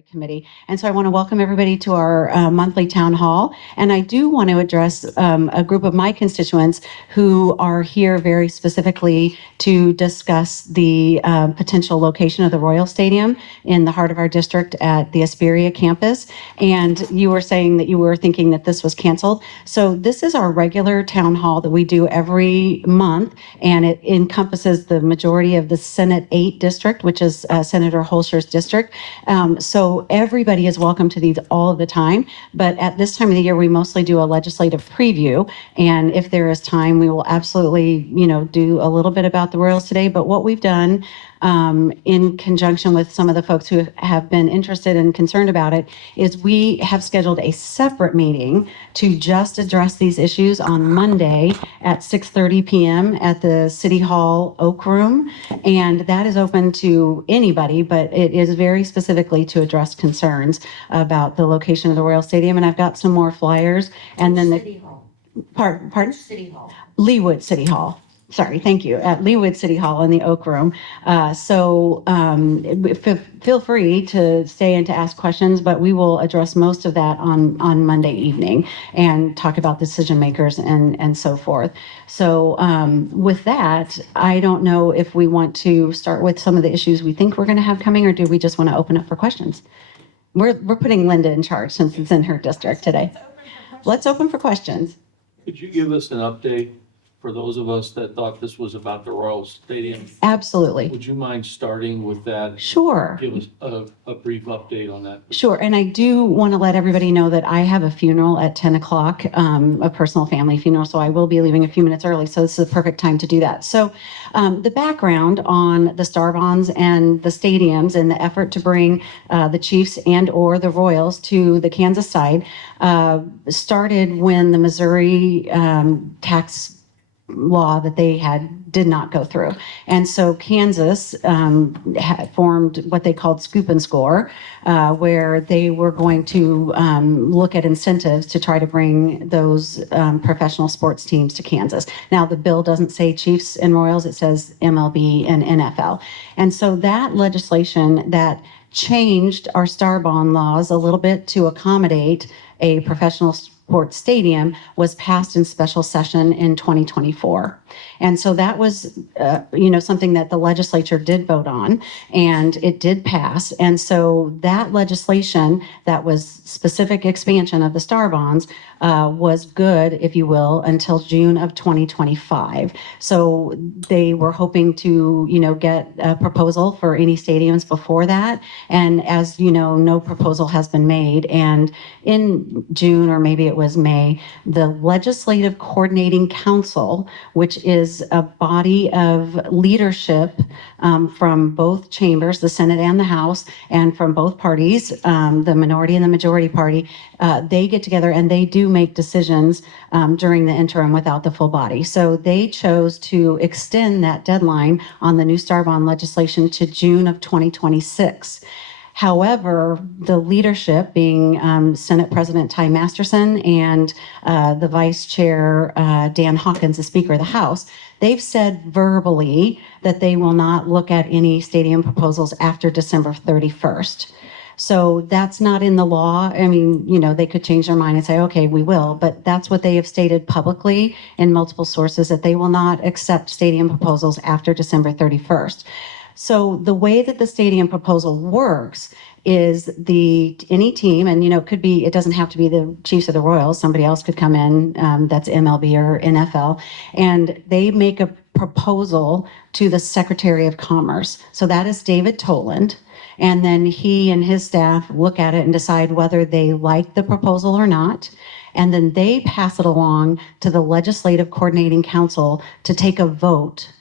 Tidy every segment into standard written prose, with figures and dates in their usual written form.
Library Committee. And so I want to welcome everybody to our monthly town hall. And I do want to address a group of my constituents who are here very specifically to discuss the potential location of the Royal Stadium in the heart of our district at the Asperia campus. And you were saying that you were thinking that this was canceled. So this is our regular town hall that we do every month, and it encompasses the majority of the Senate 8 district, which is Senator Holscher's district. So everybody is welcome to these all of the time. But at this time of the year, we mostly do a legislative preview. And if there is time, we will absolutely, do a little bit about the Royals today. But what we've done in conjunction with some of the folks who have been interested and concerned about it, is we have scheduled a separate meeting to just address these issues on Monday at 6:30 p.m. at the City Hall Oak Room. And that is open to anybody, but it is very specifically to address concerns about the location of the Royal Stadium. And I've got some more flyers. And then City Hall. Pardon? City Hall. Leawood City Hall. Sorry, thank you. At Leawood City Hall in the Oak Room. So feel free to stay and to ask questions, but we will address most of that on Monday evening and talk about decision makers and so forth. So with that, I don't know if we want to start with some of the issues we think we're going to have coming, or do we just want to open up for questions? We're putting Linda in charge since it's in her district today. Let's open for questions. Could you give us an update for those of us that thought this was about the Royal Stadium? Absolutely. Would you mind starting with that? Sure. Give us a brief update on that. Sure. And I do want to let everybody know that I have a funeral at 10 o'clock, a personal family funeral. So I will be leaving a few minutes early. So this is the perfect time to do that. So the background on the Star Bonds and the stadiums and the effort to bring the Chiefs and or the Royals to the Kansas side started when the Missouri tax law that they did not go through. And so Kansas had formed what they called Scoop and Score, where they were going to look at incentives to try to bring those professional sports teams to Kansas. Now, the bill doesn't say Chiefs and Royals, it says MLB and NFL. And so that legislation that changed our Star Bond laws a little bit to accommodate a professional sports stadium was passed in special session in 2024. And so that was, something that the legislature did vote on, and it did pass. And so that legislation that was specific expansion of the Star Bonds was good, if you will, until June of 2025. So they were hoping to, get a proposal for any stadiums before that. And as you know, no proposal has been made. And in June, or maybe it was May, the Legislative Coordinating Council, which is a body of leadership from both chambers, the Senate and the House, and from both parties, the minority and the majority party, they get together and they do make decisions during the interim without the full body. So they chose to extend that deadline on the new Star Bond legislation to June of 2026. However, the leadership, being Senate President Ty Masterson and the Vice Chair Dan Hawkins, the Speaker of the House, they've said verbally that they will not look at any stadium proposals after December 31st. So that's not in the law. I mean, they could change their mind and say, okay, we will, but that's what they have stated publicly in multiple sources, that they will not accept stadium proposals after December 31st. So the way that the stadium proposal works is any team, and it doesn't have to be the Chiefs or the Royals, somebody else could come in that's MLB or NFL, and they make a proposal to the Secretary of Commerce. So that is David Toland. And then he and his staff look at it and decide whether they like the proposal or not. And then they pass it along to the Legislative Coordinating Council to take a vote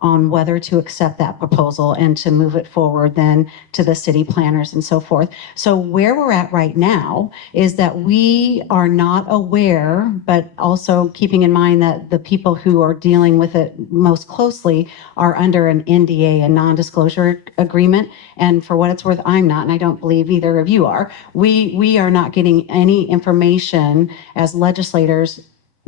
on whether to accept that proposal and to move it forward then to the city planners and so forth. So where we're at right now is that we are not aware, but also keeping in mind that the people who are dealing with it most closely are under an NDA, a non-disclosure agreement. And for what it's worth, I'm not, and I don't believe either of you are. We are not getting any information as legislators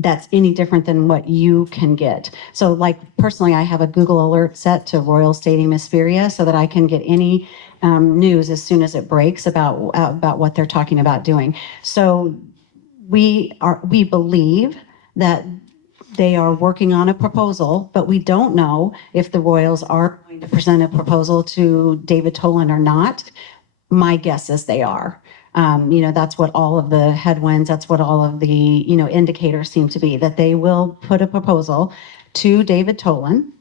that's any different than what you can get. So like personally, I have a Google alert set to Royal Stadium Hesperia so that I can get any news as soon as it breaks about what they're talking about doing. So we believe that they are working on a proposal, but we don't know if the Royals are going to present a proposal to David Toland or not. My guess is they are. That's what all of the headwinds, that's what all of the, indicators seem to be, that they will put a proposal to David Toland,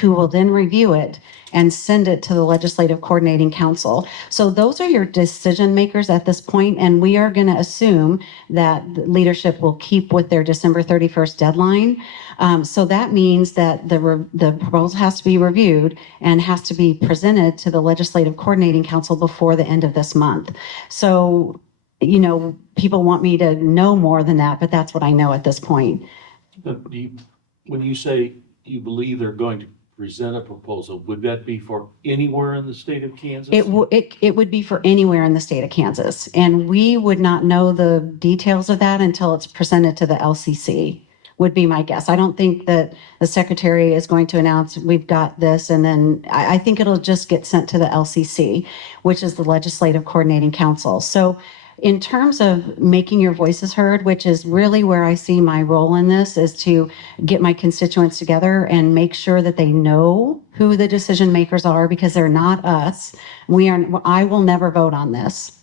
who will then review it and send it to the Legislative Coordinating Council. So those are your decision makers at this point, and we are going to assume that the leadership will keep with their December 31st deadline. So that means that the proposal has to be reviewed and has to be presented to the Legislative Coordinating Council before the end of this month. So, people want me to know more than that, but that's what I know at this point. But when you say you believe they're going to present a proposal, would that be for anywhere in the state of Kansas? It would be for anywhere in the state of Kansas. And we would not know the details of that until it's presented to the LCC, would be my guess. I don't think that the secretary is going to announce, we've got this, and then I think it'll just get sent to the LCC, which is the Legislative Coordinating Council. So in terms of making your voices heard, which is really where I see my role in this, is to get my constituents together and make sure that they know who the decision makers are, because they're not us. I will never vote on this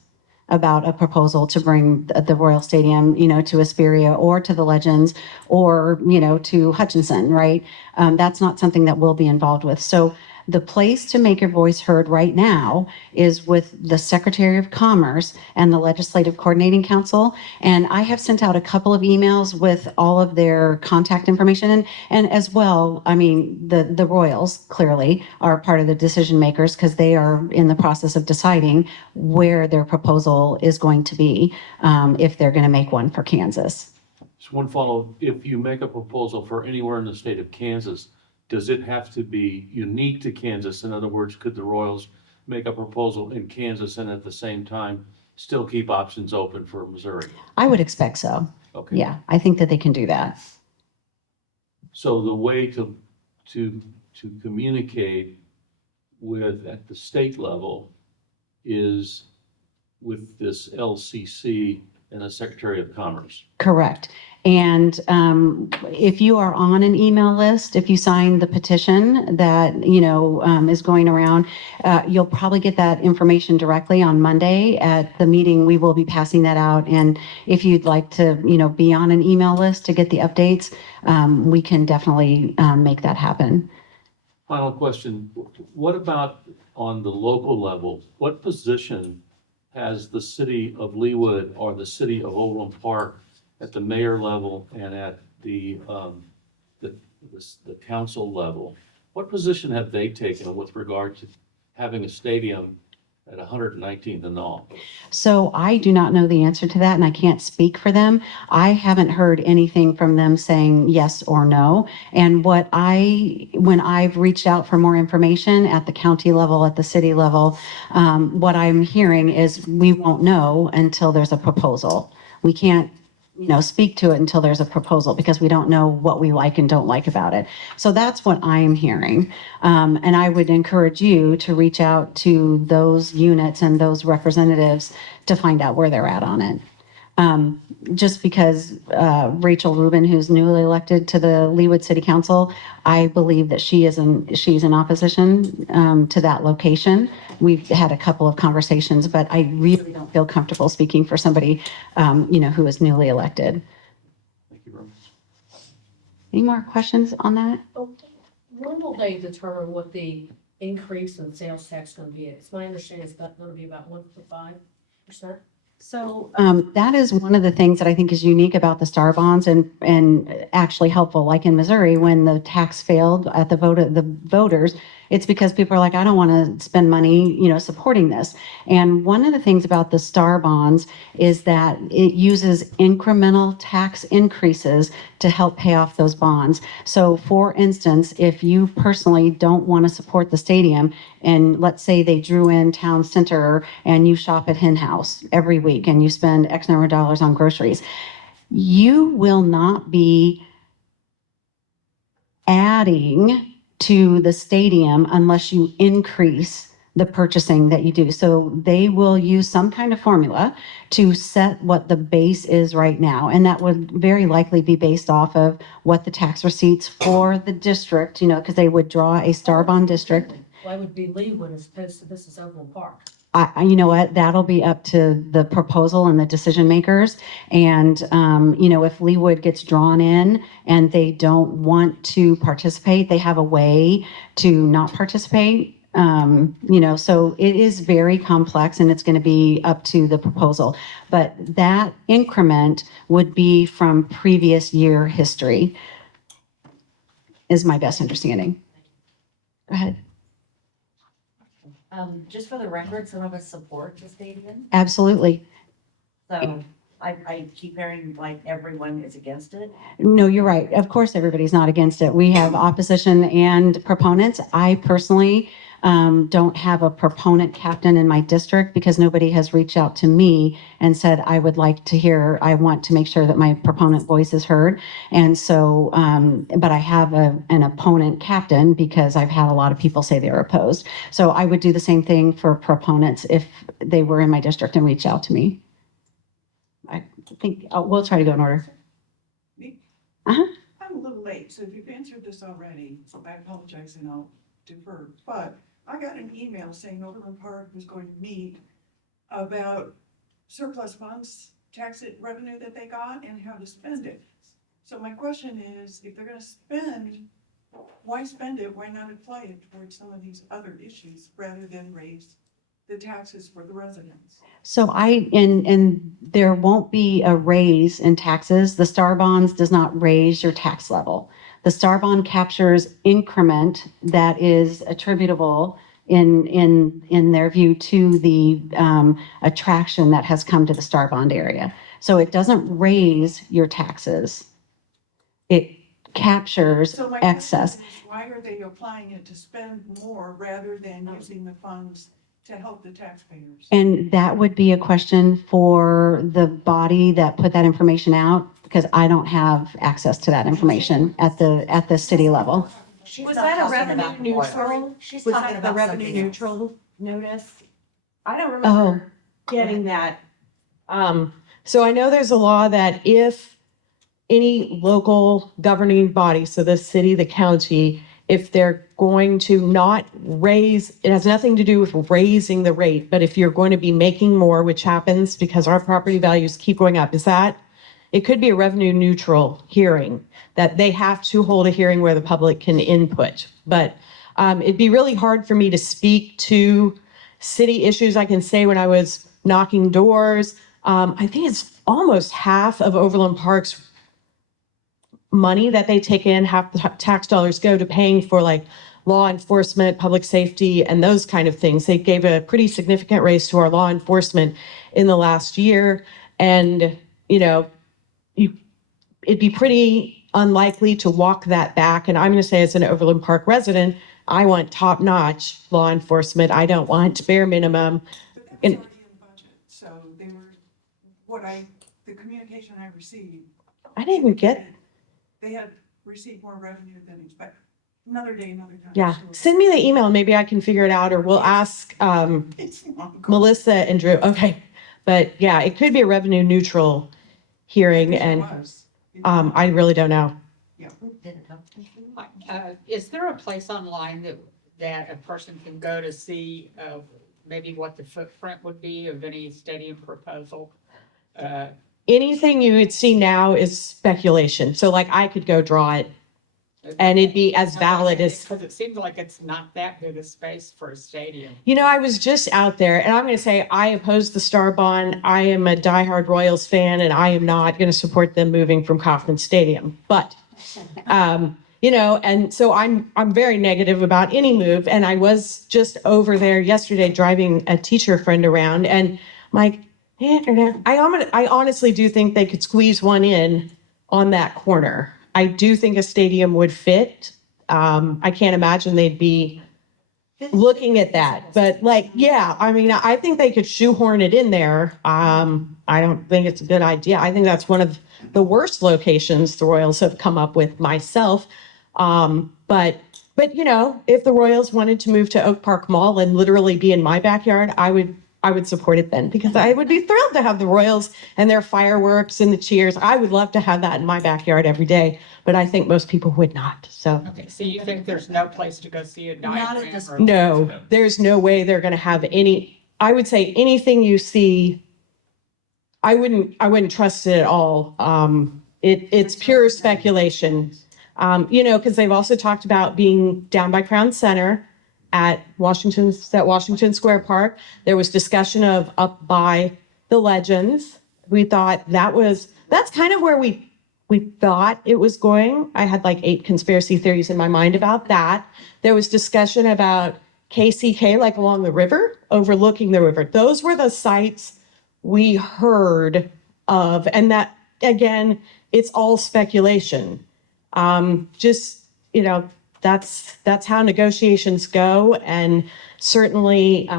about a proposal to bring the Royal Stadium, to Hesperia or to the Legends or, to Hutchinson, right? That's not something that we'll be involved with. So the place to make your voice heard right now is with the Secretary of Commerce and the Legislative Coordinating Council. And I have sent out a couple of emails with all of their contact information. And as well, the Royals clearly are part of the decision makers, because they are in the process of deciding where their proposal is going to be, if they're going to make one for Kansas. Just one follow, if you make a proposal for anywhere in the state of Kansas, does it have to be unique to Kansas? In other words, could the Royals make a proposal in Kansas and at the same time still keep options open for Missouri? I would expect so. Okay. Yeah, I think that they can do that. So the way to communicate with at the state level is with this LCC and the Secretary of Commerce. Correct. And if you are on an email list, if you sign the petition that, is going around, you'll probably get that information directly on Monday at the meeting. We will be passing that out. And if you'd like to, be on an email list to get the updates, we can definitely make that happen. Final question. What about on the local level? What position has the city of Leawood or the city of Overland Park at the mayor level and at the council level? What position have they taken with regard to having a stadium at 119th and all? So I do not know the answer to that, and I can't speak for them. I haven't heard anything from them saying yes or no. And when I've reached out for more information at the county level, at the city level, what I'm hearing is we won't know until there's a proposal. We can't speak to it until there's a proposal, because we don't know what we like and don't like about it. So that's what I'm hearing. And I would encourage you to reach out to those units and those representatives to find out where they're at on it. Just because Rachel Rubin, who's newly elected to the Leawood City Council, I believe that she's in opposition to that location. We've had a couple of conversations, but I really don't feel comfortable speaking for somebody, who is newly elected. Thank you very much. Any more questions on that? When will they determine what the increase in sales tax is going to be? It's my understanding it's going to be about 1.5%. So that is one of the things that I think is unique about the STAR bonds and actually helpful. Like in Missouri, when the tax failed at the voters, it's because people are like, I don't want to spend money, supporting this. And one of the things about the STAR bonds is that it uses incremental tax increases to help pay off those bonds. So for instance, if you personally don't want to support the stadium, and let's say they drew in Town Center and you shop at Hen House every week and you spend X number of dollars on groceries, You will not be adding to the stadium unless you increase the purchasing that you do. So they will use some kind of formula to set what the base is right now. And that would very likely be based off of what the tax receipts for the district, because they would draw a star bond district. Why would be Leewood as opposed to this is Overland Park? You know what, that'll be up to the proposal and the decision makers. And, if Leewood gets drawn in and they don't want to participate, they have a way to not participate. So it is very complex and it's going to be up to the proposal. But that increment would be from previous year history, is my best understanding. Go ahead. Just for the record, some of us support the stadium, Absolutely. so I keep hearing like everyone is against it. No, you're right. Of course, everybody's not against it. We have opposition and proponents. I personally don't have a proponent captain in my district because nobody has reached out to me and said, I want to make sure that my proponent voice is heard. And so, but I have an opponent captain because I've had a lot of people say they're opposed. So I would do the same thing for proponents if they were in my district and reached out to me. I think we'll try to go in order. Me? Uh-huh. I'm a little late, so if you've answered this already, I apologize and I'll defer. But I got an email saying Overland Park was going to meet about surplus funds, tax revenue that they got and how to spend it. So my question is, if they're gonna spend, why spend it? Why not apply it towards some of these other issues rather than raise the taxes for the residents? So and there won't be a raise in taxes. The Star Bonds does not raise your tax level. The Star Bond captures increment that is attributable in their view to the attraction that has come to the Star Bond area. So it doesn't raise your taxes. It captures So my excess. question is, why are they applying it to spend more rather than using the funds to help the taxpayers? And that would be a question for the body that put that information out, because I don't have access to that information at the city level. She's Was not that a talking revenue about oil. neutral? She's Was talking that the about revenue something else. neutral notice? I don't Oh, remember getting that. So I know there's a law that if any local governing body, so the city, the county, if they're going to not raise, it has nothing to do with raising the rate, but if you're going to be making more, which happens because our property values keep going up, it could be a revenue neutral hearing that they have to hold a hearing where the public can input. But it'd be really hard for me to speak to city issues. I can say when I was knocking doors, I think it's almost half of Overland Park's money that they take in, half the tax dollars go to paying for like law enforcement, public safety, and those kind of things. They gave a pretty significant raise to our law enforcement in the last year. And, it'd be pretty unlikely to walk that back. And I'm going to say as an Overland Park resident, I want top-notch law enforcement. I don't want bare minimum. But that was And- already in the budget, so they were, the communication I received. I didn't even get, They had received more revenue than expected. Another day, another time. yeah. So Send me the email. Maybe I can figure it out, or we'll ask it's long gone. Melissa and Drew. Okay. But yeah, it could be a revenue neutral hearing, It and was. I really don't know. Is there a place online that a person can go to see maybe what the footprint would be of any stadium proposal? Anything you would see now is speculation. So like I could go draw it and it'd be as valid as, Because it seems like it's not that big a space for a stadium. I was just out there, and I'm going to say I oppose the Star Bond. I am a diehard Royals fan, and I am not going to support them moving from Kauffman Stadium. But, and so I'm very negative about any move. And I was just over there yesterday driving a teacher friend around, and I'm like, I honestly do think they could squeeze one in on that corner. I do think a stadium would fit. I can't imagine they'd be looking at that. But like, yeah, I mean, I think they could shoehorn it in there. I don't think it's a good idea. I think that's one of the worst locations the Royals have come up with myself. But you know, if the Royals wanted to move to Oak Park Mall and literally be in my backyard, I would support it then, because I would be thrilled to have the Royals and their fireworks and the cheers. I would love to have that in my backyard every day, but I think most people would not. So Okay, so you think there's no place to go see a Not at diagram? this or- no, there's no way they're going to have any. I would say anything you see, I wouldn't trust it at all. It's pure speculation. You know, because they've also talked about being down by Crown Center at Washington Square Park. There was discussion of up by the Legends. We thought that's kind of where we thought it was going. I had like 8 conspiracy theories in my mind about that. There was discussion about KCK, like along the river, overlooking the river. Those were the sites we heard of. And that, again, it's all speculation. Just, you know, that's how negotiations go. And certainly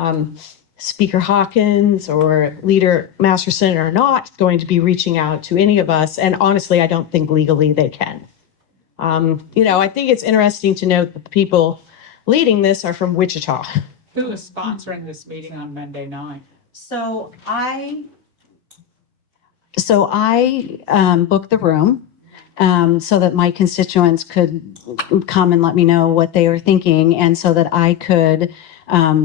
Speaker Hawkins or Leader Masterson are not going to be reaching out to any of us. And honestly, I don't think legally they can. You know, I think it's interesting to note that the people leading this are from Wichita. Who is sponsoring this meeting on Monday night? So I booked the room so that my constituents could come and let me know what they were thinking, and so that I could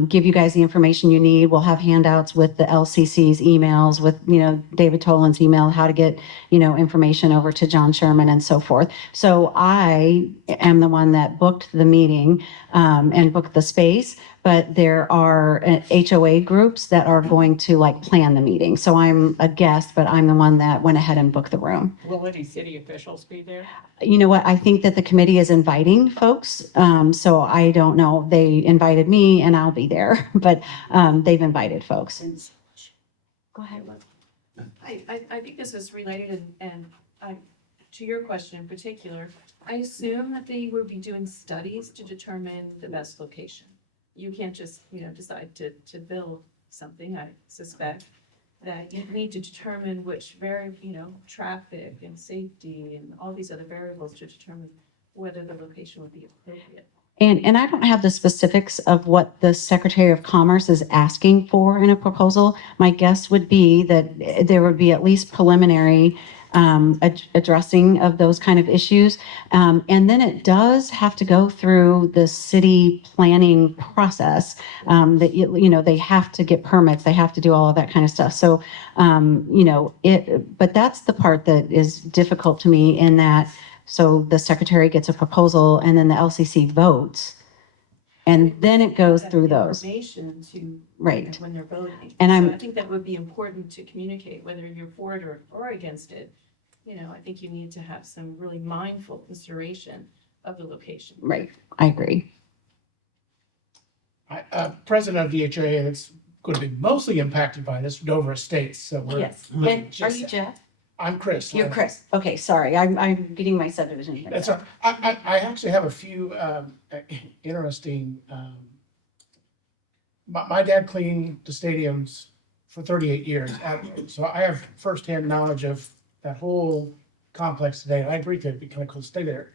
give you guys the information you need. We'll have handouts with the LCC's emails, with, you know, David Tolan's email, how to get, you know, information over to John Sherman and so forth. So I am the one that booked the meeting and booked the space, but there are HOA groups that are going to like plan the meeting. So I'm a guest, but I'm the one that went ahead and booked the room. Will any city officials be there? You know what? I think that the committee is inviting folks. So I don't know. They invited me and I'll be there, but they've invited folks. Go ahead. I think this is related and to your question in particular, I assume that they would be doing studies to determine the best location. You can't just, you know, decide to build something. I suspect that you need to determine which traffic and safety and all these other variables to determine whether the location would be appropriate. And I don't have the specifics of what the Secretary of Commerce is asking for in a proposal. My guess would be that there would be at least preliminary addressing of those kind of issues. And then it does have to go through the city planning process. That, you know, they have to get permits, they have to do all of that kind of stuff. So, you know, but that's the part that is difficult to me, in that, so the secretary gets a proposal and then the LCC votes. And then it goes That through those. information to, Right. when they're voting. And So I'm- I think that would be important to communicate, whether you're for it or against it. You know, I think you need to have some really mindful consideration of the location. Right. I agree. President of DHA, that's going to be mostly impacted by this, Dover Estates, so we're. Yes. And are you Jeff? I'm Chris. You're Chris. Okay, sorry. I'm getting my subdivision. here. That's all. I actually have a few interesting, my dad cleaned the stadiums for 38 years. So I have firsthand knowledge of that whole complex today. And I agree that it'd be kind of cool to stay there.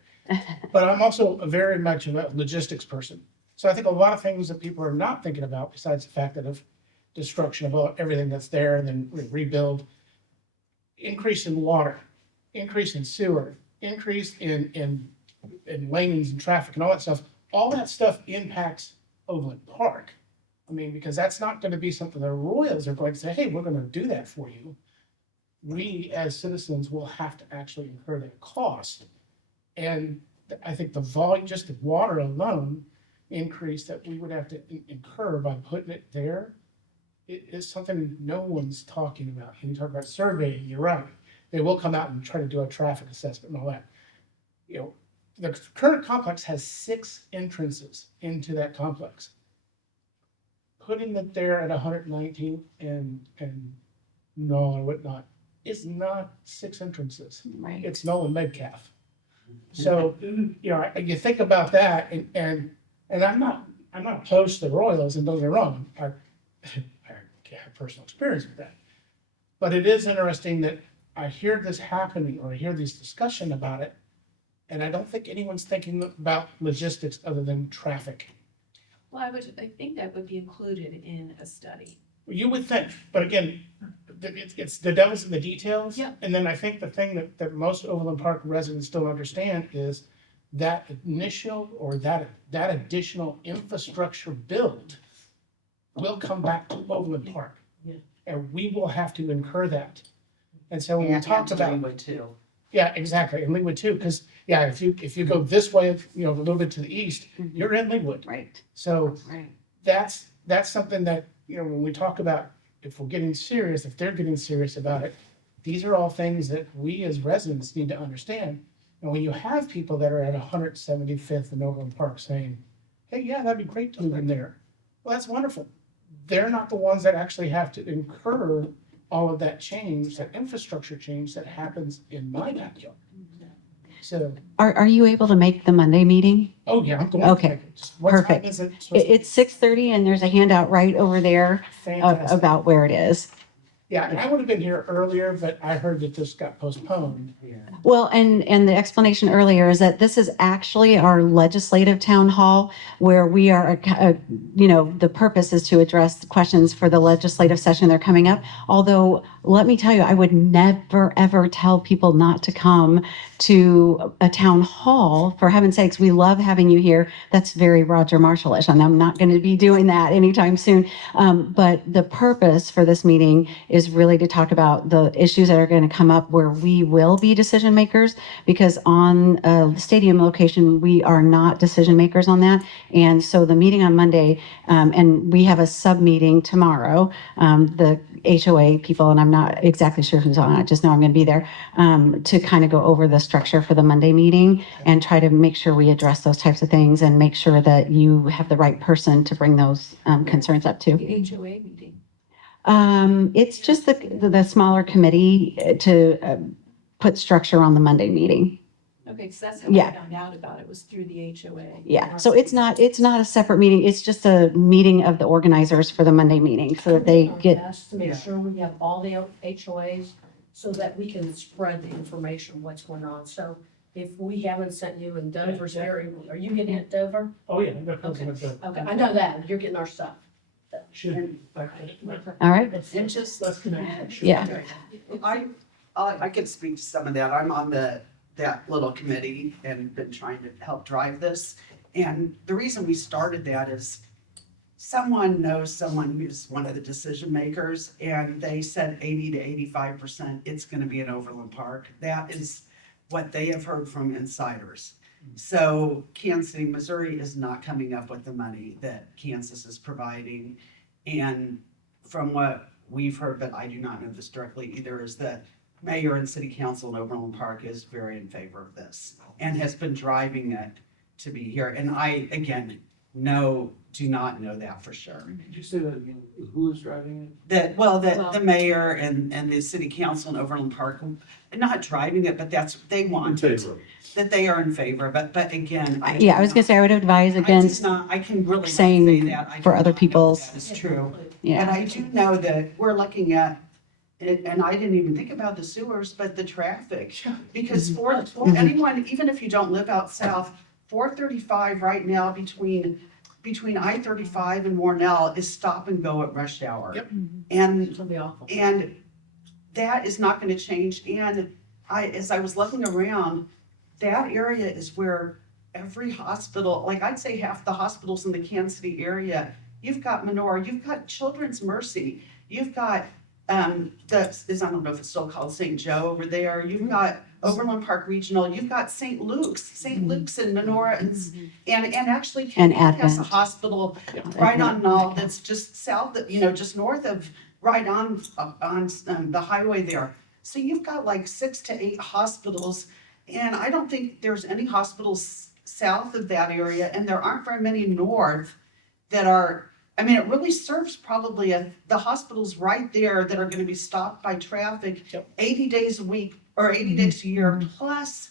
But I'm also very much a logistics person. So I think a lot of things that people are not thinking about, besides the fact that of destruction of everything that's there and then rebuild, increase in water, increase in sewer, increase in lanes and traffic and all that stuff impacts Overland Park. I mean, because that's not going to be something the Royals are going to say, hey, we're going to do that for you. We as citizens will have to actually incur that cost. And I think the volume, just the water alone, increase that we would have to incur by putting it there, it is something no one's talking about. When you talk about surveying, you're right. They will come out and try to do a traffic assessment and all that. You know, the current complex has 6 entrances into that complex. Putting it there at 119 and null or whatnot is not 6 entrances. Right. It's null and Metcalf. So, you know, you think about that and I'm not I'm not opposed to the Royals, and don't get me wrong, I have personal experience with that. But it is interesting that I hear this happening, or I hear this discussion about it, and I don't think anyone's thinking about logistics other than traffic. Well, I think that would be included in a study. You would think, but again, it's the devil's in the details. Yeah. And then I think the thing that most Overland Park residents don't understand is that initial or that additional infrastructure build will come back to Overland Park. Yeah. And we will have to incur that. And so when we And talk about, Linwood too. yeah, exactly, and Linwood too, because, yeah, if you go this way, you know, a little bit to the east, you're in Linwood. Right, So right. that's something that, you know, when we talk about, if we're getting serious, if they're getting serious about it, these are all things that we as residents need to understand. And when you have people that are at 175th and Overland Park saying, hey, yeah, that'd be great to move in there. Well, that's wonderful. They're not the ones that actually have to incur all of that change, that infrastructure change that happens in my backyard. So, Are you able to make the Monday meeting? oh yeah, I'm going. Okay, What time perfect. is it supposed to be? It's 6:30 and there's a handout right over there Fantastic. about where it is. Yeah, and I would have been here earlier, but I heard that this got postponed. Well, and the explanation earlier is that this is actually our legislative town hall where we are, you know, the purpose is to address questions for the legislative session they're coming up. Although, let me tell you, I would never, ever tell people not to come to a town hall. For heaven's sakes, we love having you here. That's very Roger Marshallish, and I'm not going to be doing that anytime soon. But the purpose for this meeting is really to talk about the issues that are going to come up where we will be decision makers, because on the stadium location, we are not decision makers on that. And so the meeting on Monday, and we have a sub meeting tomorrow, the HOA people, and I'm not exactly sure who's on, I just know I'm going to be there, to kind of go over the structure for the Monday meeting and try to make sure we address those types of things and make sure that you have the right person to bring those concerns up to. The HOA meeting. It's just the smaller committee to put structure on the Monday meeting. Okay, so that's how Yeah. I found out about it, was through the HOA. Yeah, so it's not a separate meeting. It's just a meeting of the organizers for the Monday meeting so that they Our get, best to make sure we have all the HOAs so that we can spread the information, what's going on. So if we haven't sent you in Dover's area, are you getting it Dover? Oh, yeah. that goes with the- Okay, I know that, you're getting our stuff. Should. all right? And just, Let's connect. Yeah. I could speak to some of that. I'm on that little committee and been trying to help drive this. And the reason we started that is someone knows someone who's one of the decision makers, and they said 80 to 85% it's gonna be in Overland Park. That is what they have heard from insiders. So Kansas City, Missouri is not coming up with the money that Kansas is providing. And from what we've heard, but I do not know this directly either, is that mayor and city council in Overland Park is very in favor of this and has been driving it to be here. And I, again, do not know that for sure. Did you say that again? Who is driving The mayor and the city council in Overland Park, not driving it, but they it? want it, that they are in favor. But again, Yeah, I was gonna say, I would advise against, I can really not saying say that. I do for other not know people's- That is true. yeah. But I do know that we're looking at it, and I didn't even think about the sewers, but the traffic. Because for anyone, even if you don't live out south, 435 right now between I-35 and Warnell is stop and go at rush hour. Yep. And It's gonna be awful. and that is not gonna change. And as I was looking around, that area is where every hospital, like I'd say half the hospitals in the Kansas City area, you've got Menorah, you've got Children's Mercy, you've got, I don't know if it's still called St. Joe over there, you've got Overland Park Regional, you've got St. Luke's and Menorah and actually And Kent has a Advent. hospital right on Knoll that's just south, just north of, right on the highway there. So you've got like 6 to 8 hospitals, and I don't think there's any hospitals south of that area, and there aren't very many north that are, I mean, it really serves probably the hospitals right there that are gonna be stopped by traffic Yep. 80 days a week, or 80 days a year, plus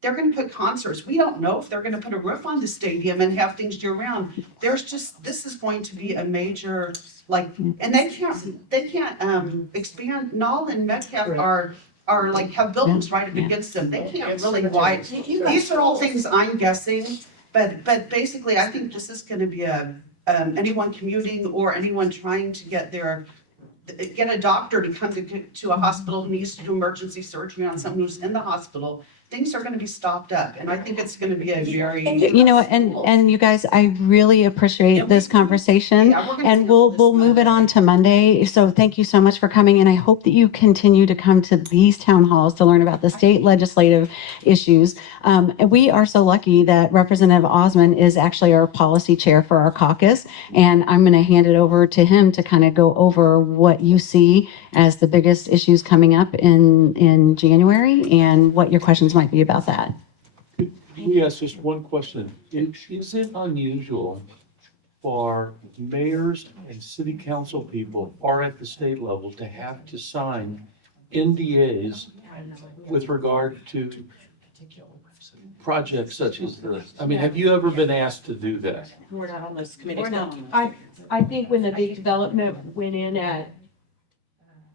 they're gonna put concerts. We don't know if they're gonna put a roof on the stadium and have things year round. This is going to be a major, like, and they can't expand. Knoll and Metcalf are like, have buildings right up against them. They can't really widen. These are all things I'm guessing, but basically, I think this is gonna be anyone commuting or anyone trying to get a doctor to come to a hospital who needs to do emergency surgery on someone who's in the hospital. Things are gonna be stopped up, and I think it's gonna be a very. You know, and you guys, I really appreciate this conversation. Yeah, we're gonna And handle this we'll move it on Monday. to Monday. So thank you so much for coming, and I hope that you continue to come to these town halls to learn about the state legislative issues. And we are so lucky that Representative Osman is actually our policy chair for our caucus, and I'm going to hand it over to him to kind of go over what you see as the biggest issues coming up in January and what your questions might be about that. Could we ask just one question? Is it unusual for mayors and city council people or at the state level to have to sign NDAs with regard to projects such as this? I mean, have you ever been asked to do that? We're not on those committees. I think when the big development went in at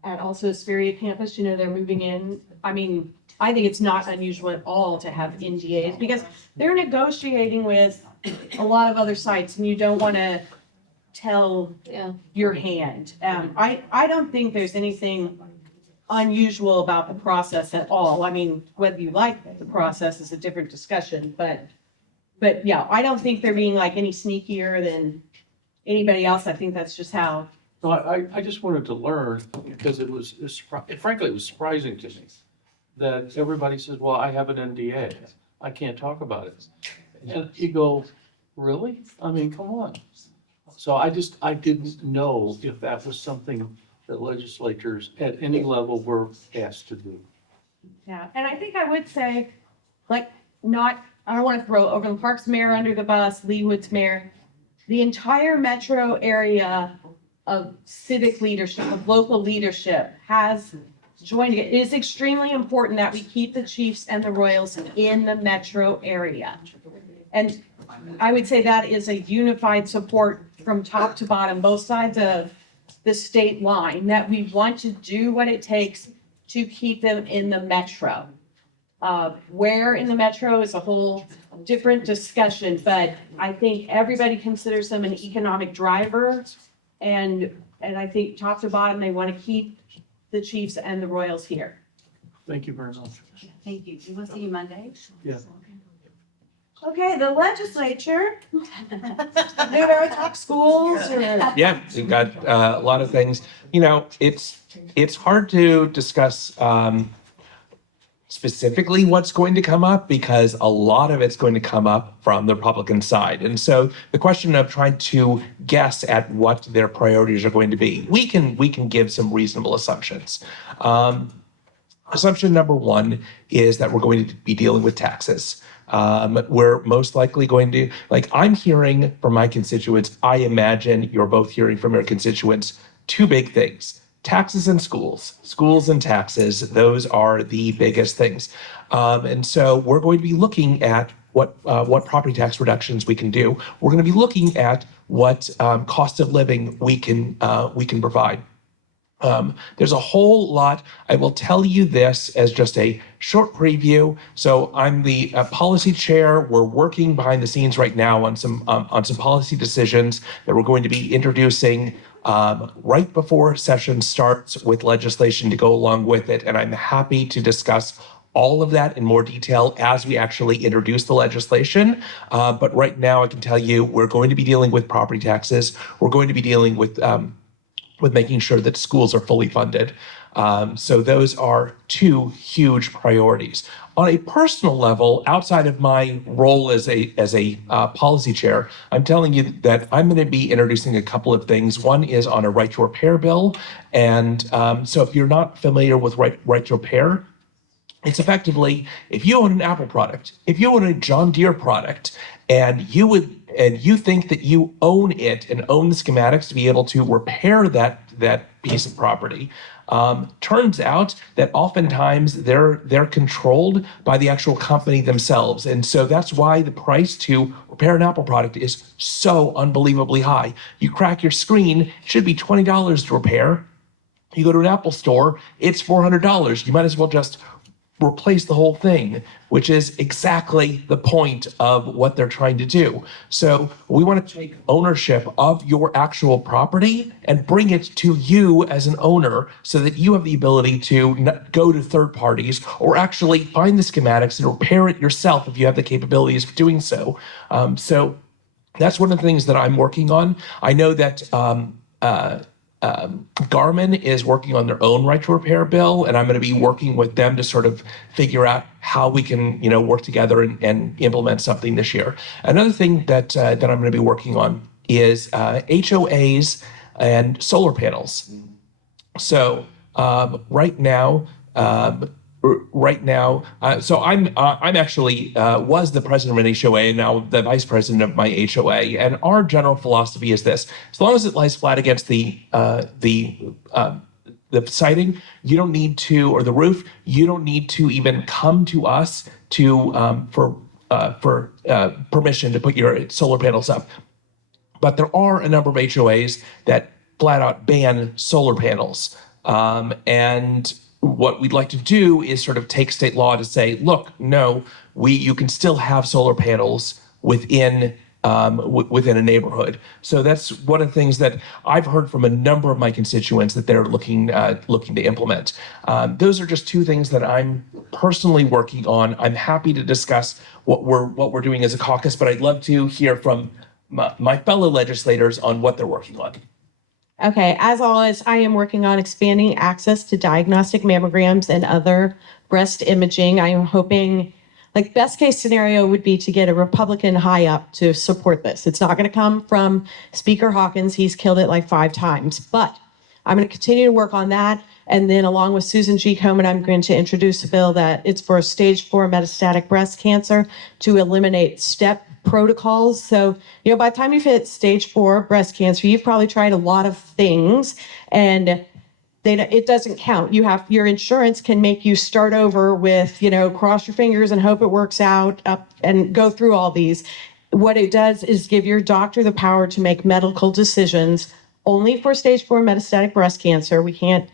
also Spirit campus, they're moving in. I mean, I think it's not unusual at all to have NDAs because they're negotiating with a lot of other sites and you don't want to tell your hand. I don't think there's anything unusual about the process at all. I mean, whether you like the process is a different discussion, but yeah, I don't think they're being like any sneakier than anybody else. I think that's just how. No, I just wanted to learn because frankly, it was surprising to me that everybody says, well, I have an NDA. I can't talk about it. And you go, really? I mean, come on. So I didn't know if that was something that legislatures at any level were asked to do. Yeah, and I think I would say, I don't want to throw Overland Park's mayor under the bus, Leewood's mayor, the entire metro area of civic leadership, of local leadership has joined it. It is extremely important that we keep the Chiefs and the Royals in the metro area. And I would say that is a unified support from top to bottom, both sides of the state line, that we want to do what it takes to keep them in the metro. Where in the metro is a whole different discussion, but I think everybody considers them an economic driver. And I think top to bottom, they want to keep the Chiefs and the Royals here. Thank you very much. Thank you. We'll see you Monday. Yeah. Okay, the legislature. Do we ever talk schools or? Yeah, we've got a lot of things. It's hard to discuss specifically what's going to come up because a lot of it's going to come up from the Republican side. And so the question of trying to guess at what their priorities are going to be, we can give some reasonable assumptions. Assumption number one is that we're going to be dealing with taxes. We're most likely going to, I'm hearing from my constituents, I imagine you're both hearing from your constituents, two big things. Taxes and schools and taxes, those are the biggest things. And so we're going to be looking at what property tax reductions we can do. We're going to be looking at what cost of living we can provide. There's a whole lot. I will tell you this as just a short preview. So I'm the policy chair. We're working behind the scenes right now on some policy decisions that we're going to be introducing right before session starts with legislation to go along with it. And I'm happy to discuss all of that in more detail as we actually introduce the legislation. But right now I can tell you we're going to be dealing with property taxes. We're going to be dealing with making sure that schools are fully funded. So those are two huge priorities. On a personal level, outside of my role as a policy chair, I'm telling you that I'm going to be introducing a couple of things. One is on a right to repair bill. And so if you're not familiar with right to repair, It's effectively, if you own an Apple product, if you own a John Deere product, and you think that you own it and own the schematics to be able to repair that piece of property, turns out that oftentimes they're controlled by the actual company themselves, and so that's why the price to repair an Apple product is so unbelievably high. You crack your screen, it should be $20 to repair. You go to an Apple store, it's $400. You might as well just replace the whole thing, which is exactly the point of what they're trying to do. So we want to take ownership of your actual property and bring it to you as an owner so that you have the ability to go to third parties or actually find the schematics and repair it yourself if you have the capabilities of doing so. So that's one of the things that I'm working on. I know that Garmin is working on their own right to repair bill, and I'm going to be working with them to sort of figure out how we can, work together and implement something this year. Another thing that I'm going to be working on is HOAs and solar panels. So right now, so I'm actually was the president of an HOA and now the vice president of my HOA. And our general philosophy is this: as long as it lies flat against the siding, you don't need to, or the roof, you don't need to even come to us for permission to put your solar panels up. But there are a number of HOAs that flat out ban solar panels, and what we'd like to do is sort of take state law to say, look, no, you can still have solar panels within a neighborhood. So that's one of the things that I've heard from a number of my constituents that they're looking to implement. Those are just two things that I'm personally working on. I'm happy to discuss what we're doing as a caucus, but I'd love to hear from my fellow legislators on what they're working on. Okay, as always, I am working on expanding access to diagnostic mammograms and other breast imaging. I am hoping, best case scenario would be to get a Republican high up to support this. It's not going to come from Speaker Hawkins. He's killed it 5 times, but I'm going to continue to work on that. And then along with Susan G. Komen, I'm going to introduce a bill that it's for stage 4 metastatic breast cancer to eliminate step protocols. So, by the time you've hit stage 4 breast cancer, you've probably tried a lot of things and it doesn't count. Your insurance can make you start over with, cross your fingers and hope it works out up and go through all these. What it does is give your doctor the power to make medical decisions only for stage 4 metastatic breast cancer. We can't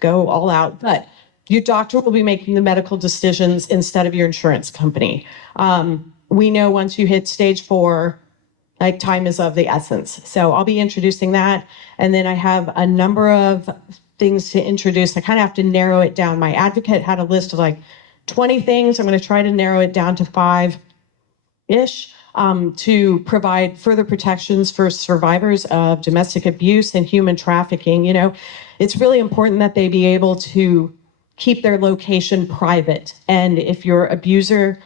go all out, but your doctor will be making the medical decisions instead of your insurance company. We know once you hit stage 4, time is of the essence. So I'll be introducing that. And then I have a number of things to introduce. I kind of have to narrow it down. My advocate had a list of 20 things. I'm going to try to narrow it down to 5-ish to provide further protections for survivors of domestic abuse and human trafficking. It's really important that they be able to keep their location private. And if your abuser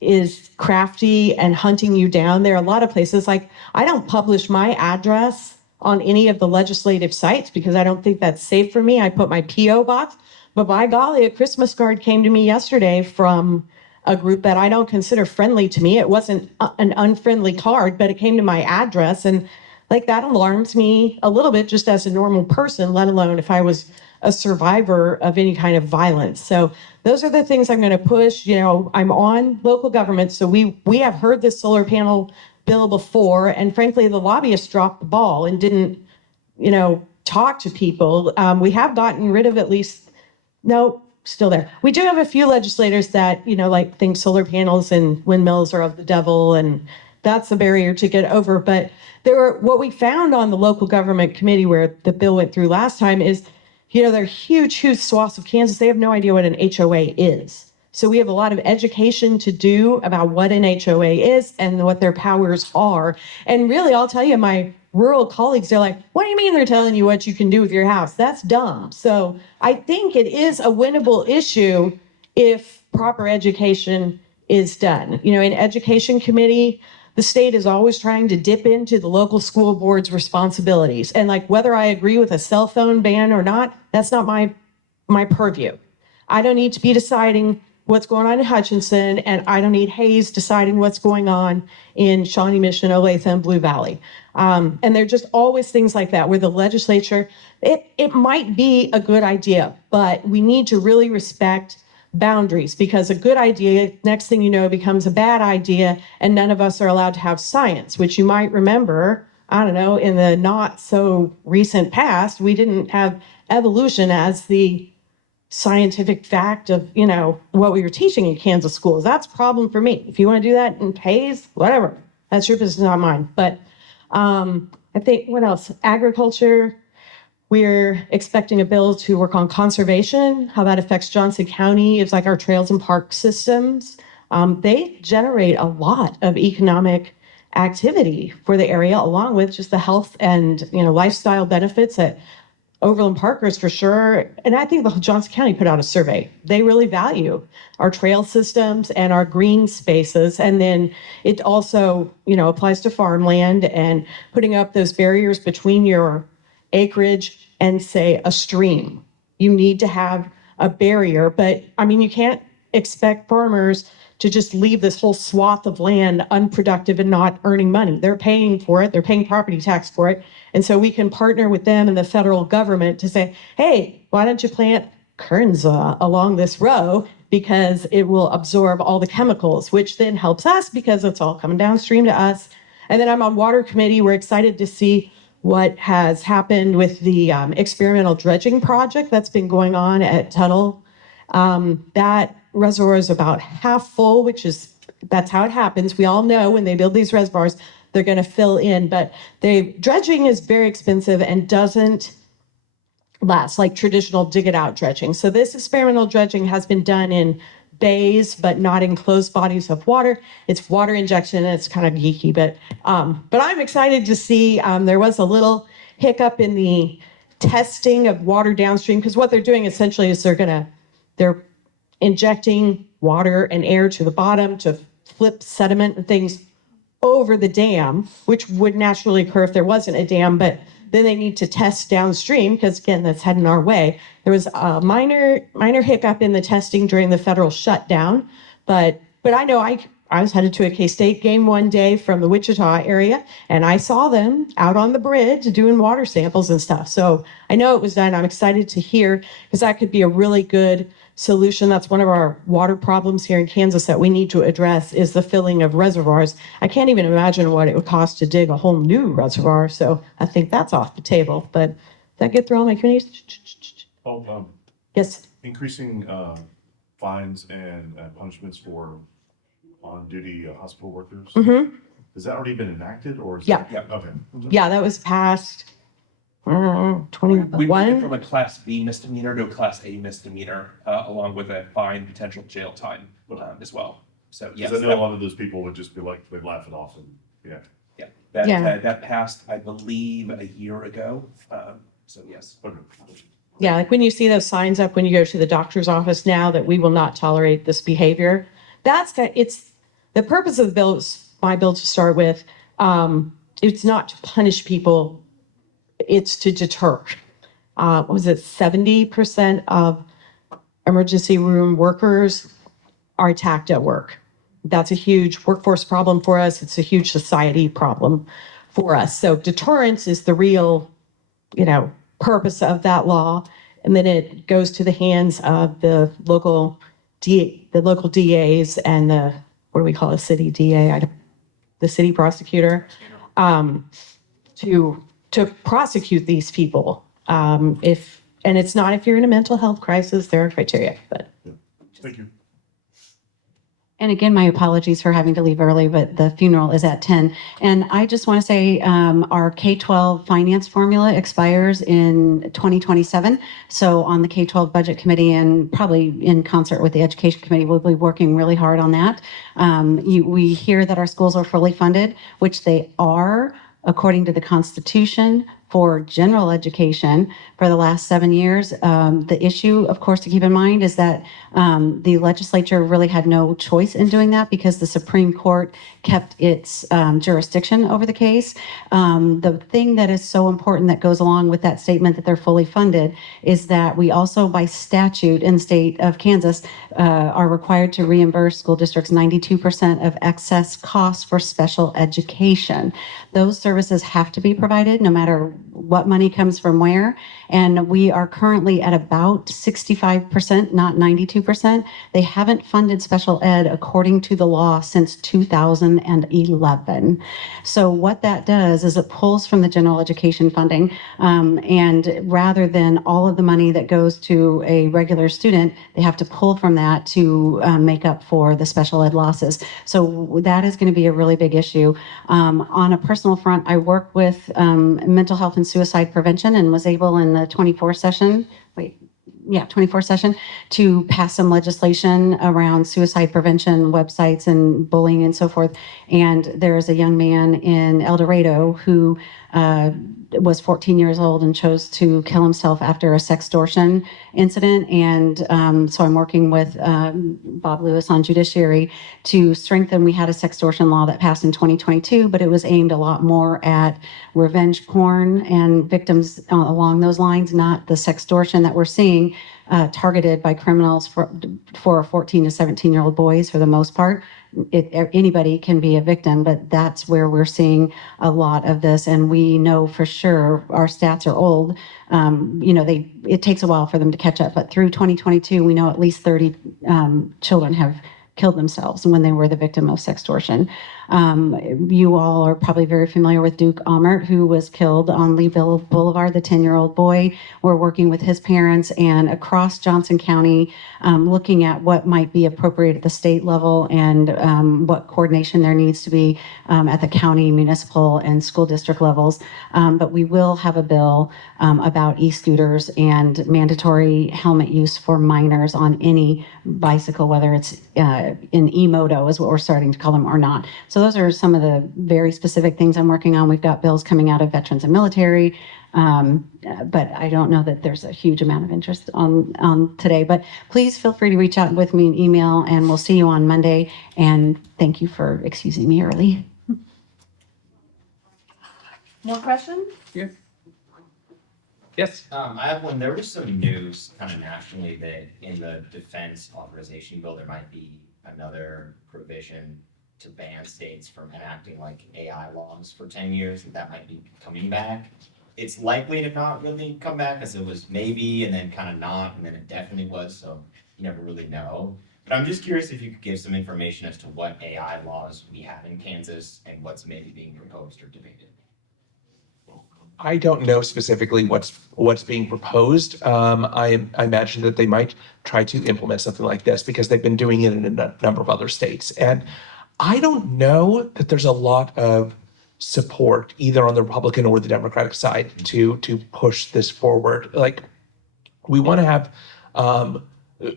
is crafty and hunting you down, there are a lot of places I don't publish my address on any of the legislative sites because I don't think that's safe for me. I put my P.O. box, but by golly, a Christmas card came to me yesterday from a group that I don't consider friendly to me. It wasn't an unfriendly card, but it came to my address, and that alarms me a little bit just as a normal person, let alone if I was a survivor of any kind of violence. So those are the things I'm going to push. I'm on local government, so we have heard this solar panel bill before, and frankly, the lobbyists dropped the ball and didn't, talk to people. We have gotten rid of still there. We do have a few legislators that, think solar panels and windmills are of the devil, and that's a barrier to get over. But what we found on the local government committee where the bill went through last time is, there are huge swaths of Kansas. They have no idea what an HOA is. So we have a lot of education to do about what an HOA is and what their powers are. And really, I'll tell you, my rural colleagues, they're like, what do you mean they're telling you what you can do with your house? That's dumb. So I think it is a winnable issue if proper education is done. In education committee, the state is always trying to dip into the local school board's responsibilities. And whether I agree with a cell phone ban or not, that's not my purview. I don't need to be deciding what's going on in Hutchinson, and I don't need Hayes deciding what's going on in Shawnee Mission, Olathe, and Blue Valley. And there are just always things like that where the legislature, it might be a good idea, but we need to really respect boundaries, because a good idea, next thing you know, becomes a bad idea, and none of us are allowed to have science, which you might remember, I don't know, in the not so recent past, we didn't have evolution as the scientific fact of, you know, what we were teaching in Kansas schools. That's a problem for me. If you want to do that in Hayes, whatever, that's your business, not mine. But I think, what else? Agriculture. We're expecting a bill to work on conservation, how that affects Johnson County. It's like our trails and park systems. They generate a lot of economic activity for the area, along with just the health and, you know, lifestyle benefits that Overland Parkers for sure. And I think the Johnson County put out a survey. They really value our trail systems and our green spaces. And then it also, you know, applies to farmland and putting up those barriers between your acreage and, say, a stream. You need to have a barrier, but I mean, you can't expect farmers to just leave this whole swath of land unproductive and not earning money. They're paying for it. They're paying property tax for it. And so we can partner with them and the federal government to say, hey, why don't you plant Kernza along this row, because it will absorb all the chemicals, which then helps us because it's all coming downstream to us. And then I'm on water committee. We're excited to see what has happened with the experimental dredging project that's been going on at Tuttle. That reservoir is about half full, that's how it happens. We all know when they build these reservoirs, they're going to fill in, but dredging is very expensive and doesn't last like traditional dig it out dredging. So this experimental dredging has been done in bays, but not in closed bodies of water. It's water injection, and it's kind of geeky, but I'm excited to see. There was a little hiccup in the testing of water downstream, because what they're doing essentially is they're injecting water and air to the bottom to flip sediment and things over the dam, which would naturally occur if there wasn't a dam, but then they need to test downstream, because again, that's heading our way. There was a minor hiccup in the testing during the federal shutdown, but I know I was headed to a K-State game one day from the Wichita area, and I saw them out on the bridge doing water samples and stuff. So I know it was done. I'm excited to hear, because that could be a really good solution. That's one of our water problems here in Kansas that we need to address, is the filling of reservoirs. I can't even imagine what it would cost to dig a whole new reservoir. So I think that's off the table. But did I get through all my committees? Yes. Increasing fines and punishments for on-duty hospital workers. Mm-hmm. Has that already been enacted, or is Yeah. Okay. Yeah, that was passed. We went 21. from a Class B misdemeanor to a Class A misdemeanor, along with a fine, potential jail time as well. So yes, Because I know a lot of those people would just be like, they'd laugh it off, and that passed, I believe, a year ago. So yes. Okay. Yeah, like when you see those signs up when you go to the doctor's office now that we will not tolerate this behavior, it's the purpose of the bill, my bill to start with. It's not to punish people, it's to deter. What was it? 70% of emergency room workers are attacked at work. That's a huge workforce problem for us. It's a huge society problem for us. So deterrence is the real, purpose of that law. And then it goes to the hands of the local DAs and what do we call a city DA? The city prosecutor, to prosecute these people. And it's not if you're in a mental health crisis, there are criteria, but. Thank you. And again, my apologies for having to leave early, but the funeral is at 10. And I just want to say our K-12 finance formula expires in 2027. So on the K-12 budget committee, and probably in concert with the education committee, we'll be working really hard on that. We hear that our schools are fully funded, which they are according to the Constitution for general education for the last 7 years. The issue, of course, to keep in mind is that the legislature really had no choice in doing that because the Supreme Court kept its jurisdiction over the case. The thing that is so important that goes along with that statement that they're fully funded is that we also, by statute in the state of Kansas, are required to reimburse school districts 92% of excess costs for special education. Those services have to be provided no matter what money comes from where. And we are currently at about 65%, not 92%. They haven't funded special ed according to the law since 2011. So what that does is it pulls from the general education funding, and rather than all of the money that goes to a regular student, they have to pull from that to make up for the special ed losses. So that is going to be a really big issue. On a personal front, I work with mental health and suicide prevention and was able in the 24 session to pass some legislation around suicide prevention websites and bullying and so forth. And there is a young man in El Dorado who was 14 years old and chose to kill himself after a sextortion incident. And so I'm working with Bob Lewis on judiciary to strengthen. We had a sextortion law that passed in 2022, but it was aimed a lot more at revenge porn and victims along those lines, not the sextortion that we're seeing targeted by criminals for 14 to 17-year-old boys for the most part. Anybody can be a victim, but that's where we're seeing a lot of this. And we know for sure, our stats are old. It takes a while for them to catch up, but through 2022, we know at least 30 children have killed themselves when they were the victim of sextortion. You all are probably very familiar with Duke Amert, who was killed on Lee Boulevard, the 10-year-old boy. We're working with his parents and across Johnson County, looking at what might be appropriate at the state level and what coordination there needs to be at the county, municipal, and school district levels. But we will have a bill about e-scooters and mandatory helmet use for minors on any bicycle, whether it's in e-moto is what we're starting to call them or not. So those are some of the very specific things I'm working on. We've got bills coming out of veterans and military, but I don't know that there's a huge amount of interest on today. But please feel free to reach out with me an email, and we'll see you on Monday. And thank you for excusing me early. More questions? Yes. I have one. There was some news kind of nationally that in the defense authorization bill, there might be another provision to ban states from enacting like AI laws for 10 years, that might be coming back. It's likely to not really come back as it was maybe and then kind of not and then it definitely was, so you never really know. But I'm just curious if you could give some information as to what AI laws we have in Kansas and what's maybe being proposed or debated. I don't know specifically what's being proposed. I imagine that they might try to implement something like this because they've been doing it in a number of other states. And I don't know that there's a lot of support either on the Republican or the Democratic side to push this forward. Like we want to have,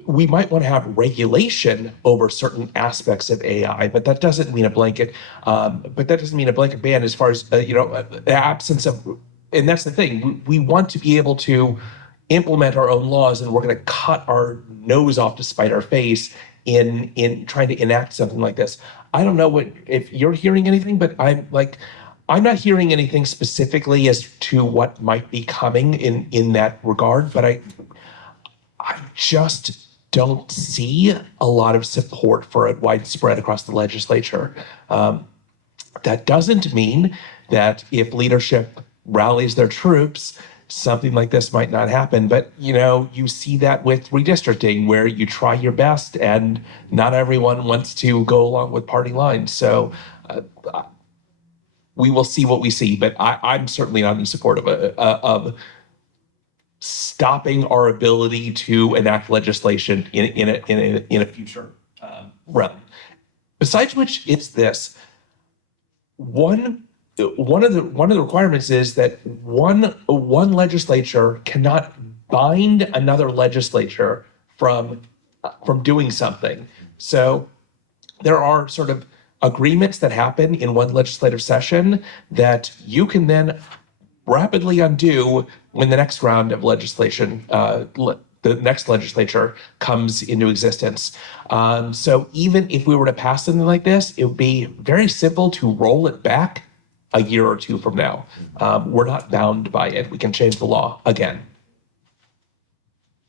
we might want to have regulation over certain aspects of AI, but that doesn't mean a blanket. Ban as far as the absence of. And that's the thing. We want to be able to implement our own laws, and we're going to cut our nose off to spite our face in trying to enact something like this. I don't know if you're hearing anything, but I'm not hearing anything specifically as to what might be coming in that regard. But I just don't see a lot of support for it widespread across the legislature. That doesn't mean that if leadership rallies their troops, something like this might not happen. But, you see that with redistricting where you try your best and not everyone wants to go along with party lines. So we will see what we see. But I'm certainly not in support of stopping our ability to enact legislation in a future realm. Besides which, it's this. One of the requirements is that one legislature cannot bind another legislature from doing something. So there are sort of agreements that happen in one legislative session that you can then rapidly undo when the next round of legislation, the next legislature comes into existence. So even if we were to pass something like this, it would be very simple to roll it back a year or two from now. We're not bound by it. We can change the law again.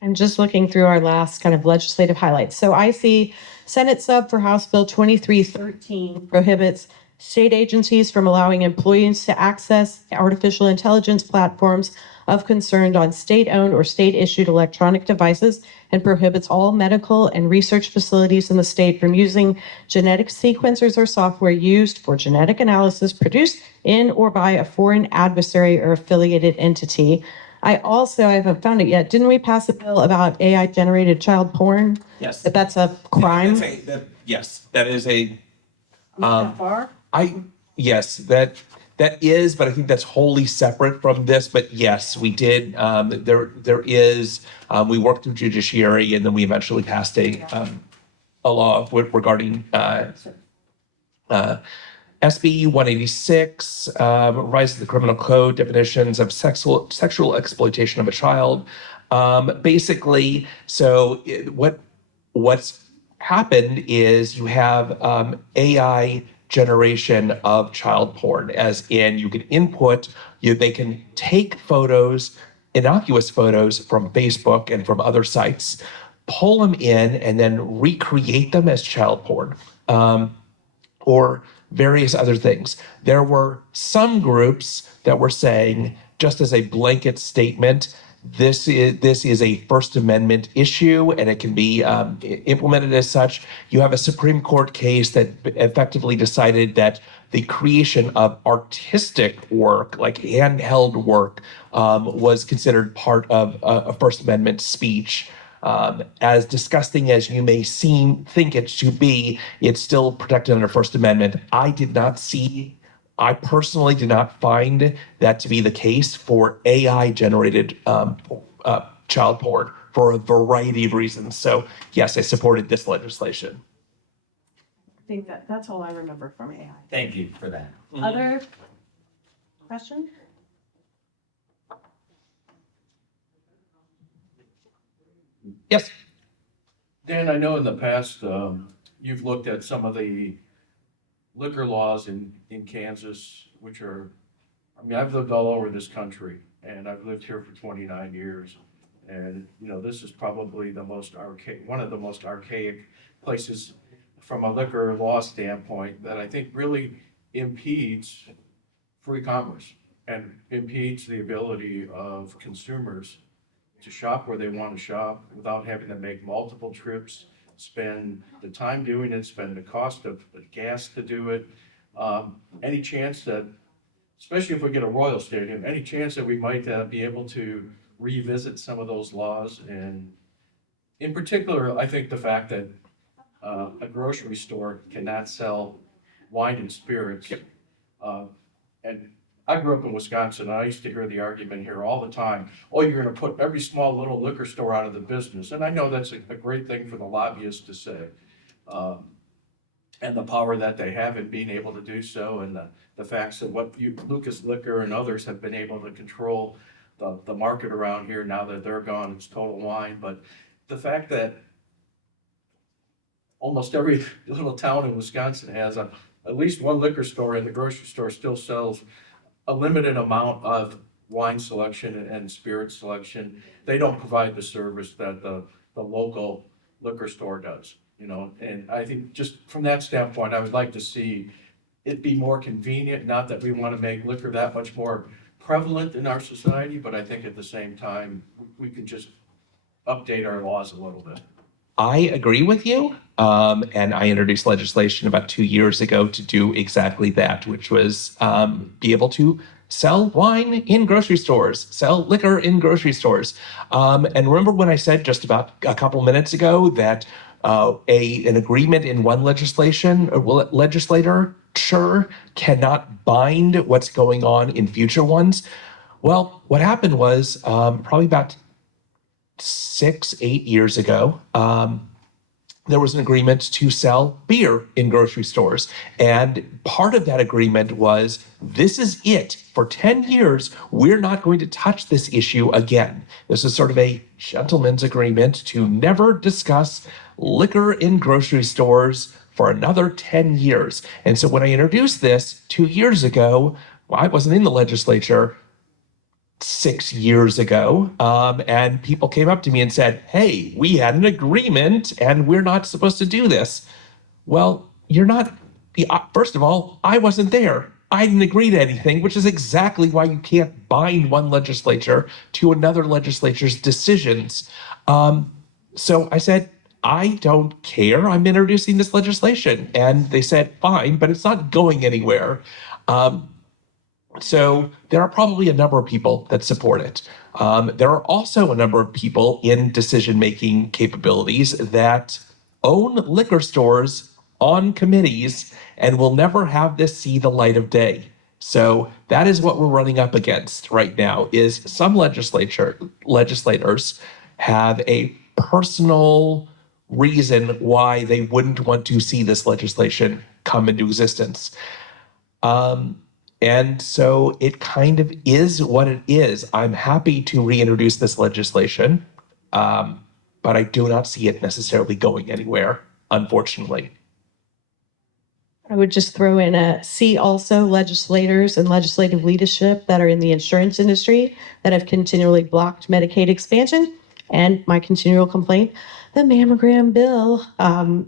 I'm just looking through our last kind of legislative highlights. So I see Senate sub for House Bill 2313 prohibits state agencies from allowing employees to access artificial intelligence platforms of concern on state-owned or state-issued electronic devices, and prohibits all medical and research facilities in the state from using genetic sequencers or software used for genetic analysis produced in or by a foreign adversary or affiliated entity. I haven't found it yet. Didn't we pass a bill about AI generated child porn? Yes. That's a crime? Yes, that is a, Not that far? yes, that is, but I think that's wholly separate from this. But yes, we did. There is. We worked through judiciary, and then we eventually passed a law regarding SB 186, revises the criminal code definitions of sexual exploitation of a child. Basically, so what's happened is you have AI generation of child porn, as in you can input, they can take photos, innocuous photos from Facebook and from other sites, pull them in, and then recreate them as child porn. Or various other things. There were some groups that were saying, just as a blanket statement, this is a First Amendment issue and it can be implemented as such. You have a Supreme Court case that effectively decided that the creation of artistic work, like handheld work, was considered part of a First Amendment speech. As disgusting as you may think it to be, it's still protected under First Amendment. I personally did not find that to be the case for AI-generated child porn for a variety of reasons. So yes, I supported this legislation. I think that's all I remember from AI. Thank you for that. Other questions? Yes. Dan, I know in the past, you've looked at some of the liquor laws in Kansas, which are, I mean, I've lived all over this country and I've lived here for 29 years. And, this is probably one of the most archaic places from a liquor law standpoint that I think really impedes free commerce and impedes the ability of consumers to shop where they want to shop without having to make multiple trips, spend the time doing it, spend the cost of gas to do it. Any chance that, especially if we get a Royal Stadium, any chance that we might be able to revisit some of those laws? And in particular, I think the fact that a grocery store cannot sell wine and spirits. And I grew up in Wisconsin, and I used to hear the argument here all the time, oh, you're gonna put every small little liquor store out of the business. And I know that's a great thing for the lobbyists to say. And the power that they have in being able to do so, and the facts that Lucas Liquor and others have been able to control the market around here now that they're gone, it's Total Wine. But the fact that almost every little town in Wisconsin has at least one liquor store, and the grocery store still sells a limited amount of wine selection and spirit selection. They don't provide the service that the local liquor store does, and I think just from that standpoint, I would like to see it be more convenient, not that we want to make liquor that much more prevalent in our society, but I think at the same time, we can just update our laws a little bit. I agree with you. And I introduced legislation about 2 years ago to do exactly that, which was be able to sell wine in grocery stores, sell liquor in grocery stores. And remember when I said just about a couple minutes ago that an agreement in one legislator cannot bind what's going on in future ones? Well, what happened was probably about 6-8 years ago, there was an agreement to sell beer in grocery stores. And part of that agreement was, this is it. For 10 years, we're not going to touch this issue again. This is sort of a gentleman's agreement to never discuss liquor in grocery stores for another 10 years. And so when I introduced this 2 years ago, well, I wasn't in the legislature 6 years ago, and people came up to me and said, hey, we had an agreement and we're not supposed to do this. Well, you're not, first of all, I wasn't there. I didn't agree to anything, which is exactly why you can't bind one legislature to another legislature's decisions. So I said, I don't care. I'm introducing this legislation. And they said, fine, but it's not going anywhere. So there are probably a number of people that support it. There are also a number of people in decision-making capabilities that own liquor stores on committees and will never have this see the light of day. So that is what we're running up against right now, is some legislators have a personal reason why they wouldn't want to see this legislation come into existence. And so it kind of is what it is. I'm happy to reintroduce this legislation, but I do not see it necessarily going anywhere, unfortunately. I would just throw in see also legislators and legislative leadership that are in the insurance industry that have continually blocked Medicaid expansion. And my continual complaint, the mammogram bill,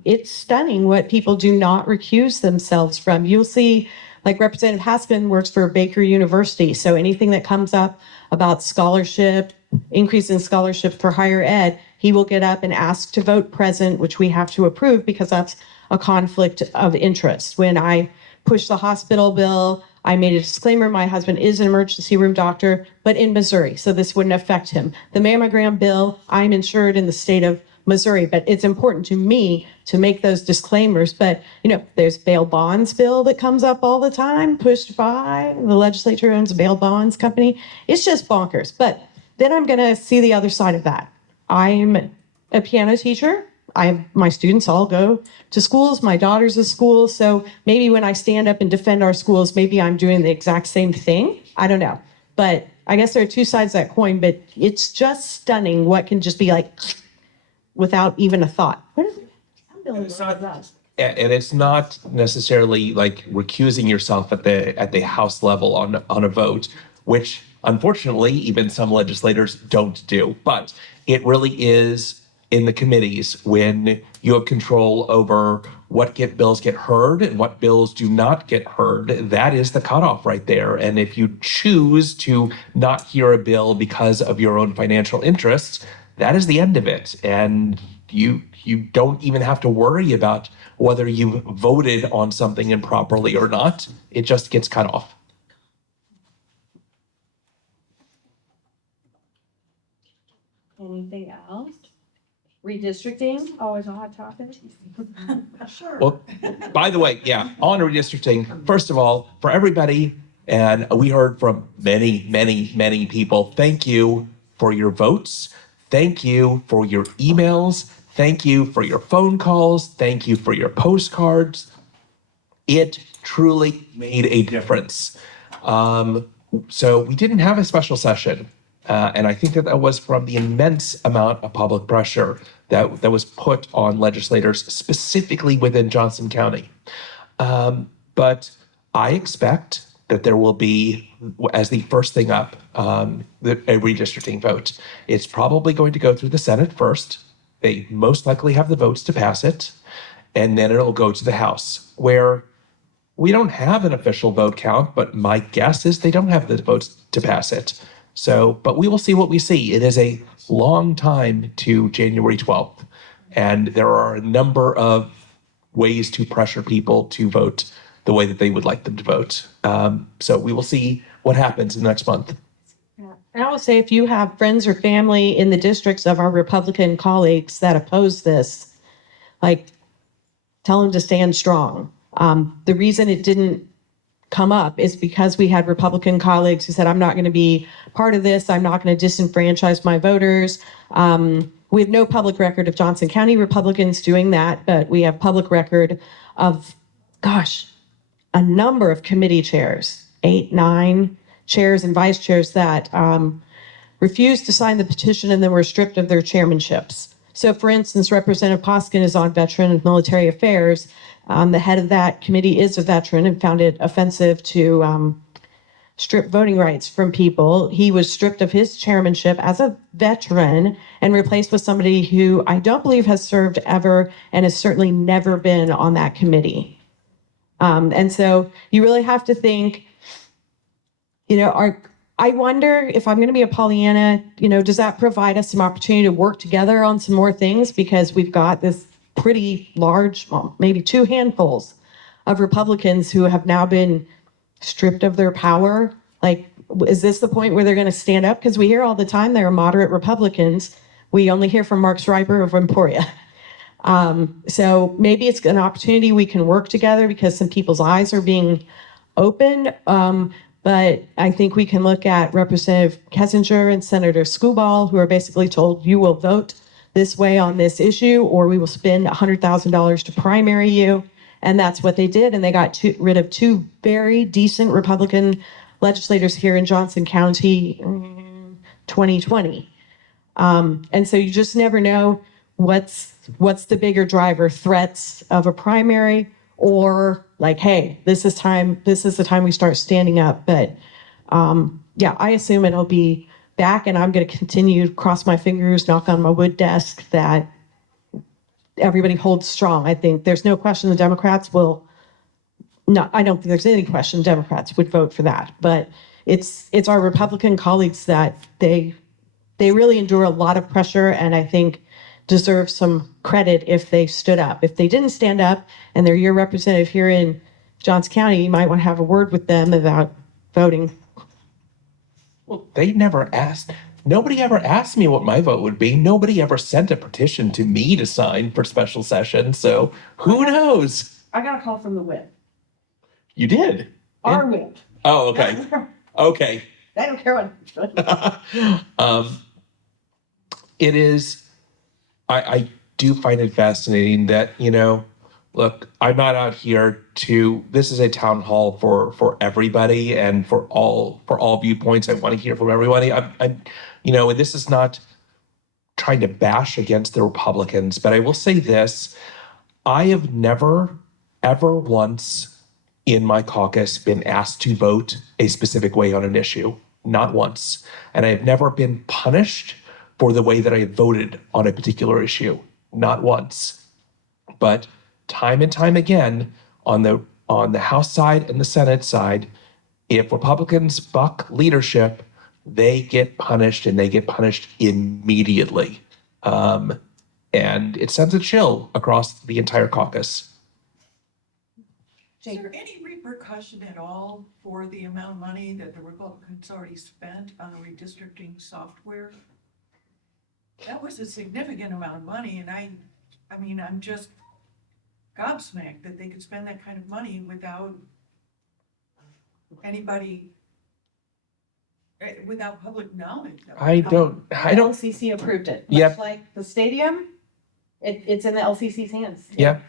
it's stunning what people do not recuse themselves from. You'll see, like Representative Poskin works for Baker University, so anything that comes up about scholarship, increase in scholarship for higher ed, he will get up and ask to vote present, which we have to approve because that's a conflict of interest. When I pushed the hospital bill, I made a disclaimer, my husband is an emergency room doctor, but in Missouri, so this wouldn't affect him. The mammogram bill, I'm insured in the state of Missouri, but it's important to me to make those disclaimers. But, you know, there's bail bonds bill that comes up all the time, pushed by the legislature owns a bail bonds company. It's just bonkers. But then I'm going to see the other side of that. I'm a piano teacher. My students all go to schools. My daughter's a school. So maybe when I stand up and defend our schools, maybe I'm doing the exact same thing. I don't know. But I guess there are two sides of that coin, but it's just stunning what can just be like without even a thought. And it's not necessarily like recusing yourself at the House level on a vote, which unfortunately even some legislators don't do. But it really is in the committees when you have control over what bills get heard and what bills do not get heard. That is the cutoff right there. And if you choose to not hear a bill because of your own financial interests, that is the end of it. And you don't even have to worry about whether you voted on something improperly or not. It just gets cut off. Anything else? Redistricting, always a hot topic. Sure. Well, by the way, yeah, on redistricting, first of all, for everybody, and we heard from many, many, many people, thank you for your votes. Thank you for your emails. Thank you for your phone calls. Thank you for your postcards. It truly made a difference. So we didn't have a special session. And I think that was from the immense amount of public pressure that was put on legislators, specifically within Johnson County. But I expect that there will be, as the first thing up, a redistricting vote. It's probably going to go through the Senate first. They most likely have the votes to pass it. And then it'll go to the House, where we don't have an official vote count, but my guess is they don't have the votes to pass it. So, but we will see what we see. It is a long time to January 12th. And there are a number of ways to pressure people to vote the way that they would like them to vote. So we will see what happens in the next month. And I would say if you have friends or family in the districts of our Republican colleagues that oppose this, like, tell them to stand strong. The reason it didn't come up is because we had Republican colleagues who said, I'm not going to be part of this. I'm not going to disenfranchise my voters. we have no public record of Johnson County Republicans doing that, but we have public record of, gosh, a number of committee chairs, 8, 9 chairs and vice chairs that refused to sign the petition and then were stripped of their chairmanships. So for instance, Representative Poskin is on Veteran and Military Affairs. The head of that committee is a veteran and found it offensive to strip voting rights from people. He was stripped of his chairmanship as a veteran and replaced with somebody who I don't believe has served ever and has certainly never been on that committee. And so you really have to think, I wonder if I'm going to be a Pollyanna, does that provide us some opportunity to work together on some more things? Because we've got this pretty large, well, maybe 2 handfuls of Republicans who have now been stripped of their power. Like, is this the point where they're going to stand up? Because we hear all the time there are moderate Republicans. We only hear from Mark Schreiber of Emporia. So maybe it's an opportunity we can work together because some people's eyes are being opened. But I think we can look at Representative Kessinger and Senator Skubal, who are basically told, you will vote this way on this issue, or we will spend $100,000 to primary you. And that's what they did. And they got rid of 2 very decent Republican legislators here in Johnson County in 2020. And so you just never know what's the bigger driver, threats of a primary or like, hey, this is the time we start standing up. But yeah, I assume it'll be back, and I'm going to continue to cross my fingers, knock on my wood desk that everybody holds strong. I think there's no question the Democrats will not, I don't think there's any question Democrats would vote for that, but it's our Republican colleagues that they really endure a lot of pressure, and I think deserve some credit if they stood up. If they didn't stand up and they're your representative here in Johnson County, you might want to have a word with them about voting. Well, they never asked. Nobody ever asked me what my vote would be. Nobody ever sent a petition to me to sign for special session. So who knows? I got a call from the whip. You did? Our whip. Oh, okay. Okay. They don't care what. It is, I do find it fascinating that, look, I'm not out here this is a town hall for everybody and for all viewpoints. I want to hear from everybody. I'm and this is not trying to bash against the Republicans, but I will say this. I have never, ever once in my caucus been asked to vote a specific way on an issue. Not once. And I've never been punished for the way that I voted on a particular issue. Not once. But time and time again, on the House side and the Senate side, if Republicans buck leadership, they get punished, and they get punished immediately. And it sends a chill across the entire caucus. Is there any repercussion at all for the amount of money that the Republicans already spent on the redistricting software? That was a significant amount of money, and I mean, I'm just gobsmacked that they could spend that kind of money without anybody, without public knowledge. I don't. LCC approved it. Yep. Much like the stadium, it's in the LCC's hands. Yeah.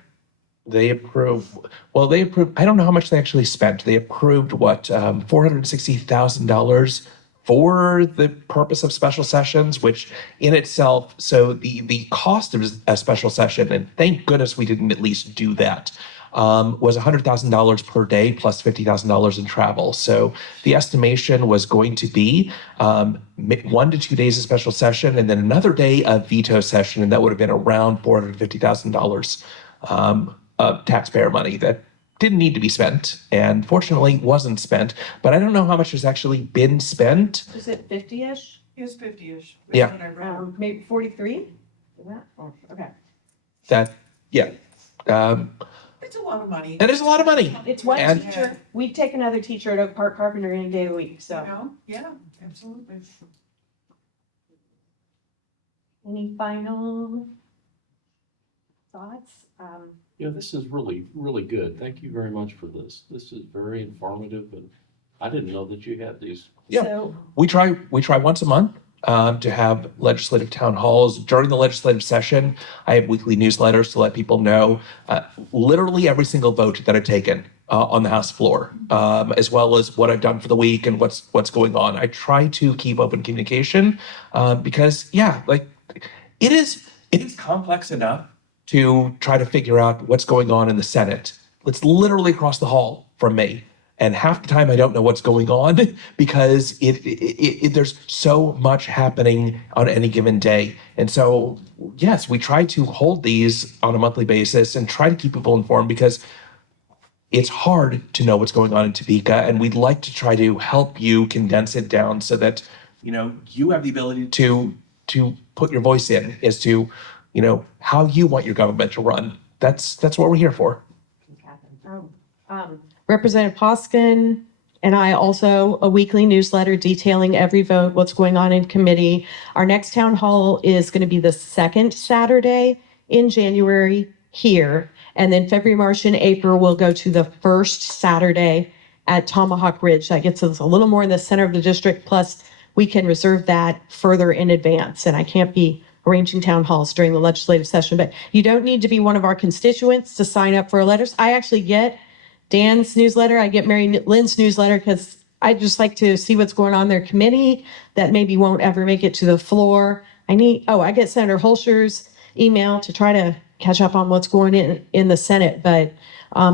They approved. I don't know how much they actually spent. They approved $460,000 for the purpose of special sessions, which in itself, so the cost of a special session, and thank goodness we didn't at least do that, was $100,000 per day plus $50,000 in travel. So the estimation was going to be 1 to 2 days of special session and then another day of veto session, and that would have been around $450,000 of taxpayer money that didn't need to be spent, and fortunately wasn't spent. But I don't know how much has actually been spent. Is it 50-ish? It's 50-ish. Yeah. What I read. Maybe 43? Oh, okay. Yeah. It's a lot of money. And it's a lot of money. It's one And- teacher. We take another teacher at Oak Park Carpenter any day of the week, You so. know? Yeah, absolutely. Any final thoughts? Yeah, this is really, really good. Thank you very much for this. This is very informative, and I didn't know that you had these. Yeah. So We try once a month. to have legislative town halls. During the legislative session, I have weekly newsletters to let people know literally every single vote that I've taken on the House floor, as well as what I've done for the week and what's going on. I try to keep open communication because, yeah, like it is complex enough to try to figure out what's going on in the Senate. It's literally across the hall from me. And half the time I don't know what's going on because there's so much happening on any given day. And so, yes, we try to hold these on a monthly basis and try to keep people informed because it's hard to know what's going on in Topeka. And we'd like to try to help you condense it down so that, you have the ability to put your voice in as to, how you want your government to run. That's what we're here for. Representative Poskin and I also a weekly newsletter detailing every vote, what's going on in committee. Our next town hall is going to be the second Saturday in January here. And then February, March, and April, we'll go to the first Saturday at Tomahawk Ridge. That gets us a little more in the center of the district. Plus, we can reserve that further in advance. And I can't be arranging town halls during the legislative session, but you don't need to be one of our constituents to sign up for letters. I actually get Dan's newsletter. I get Mari-Lynn's newsletter because I just like to see what's going on in their committee that maybe won't ever make it to the floor. I get Senator Holscher's email to try to catch up on what's going in the Senate. But,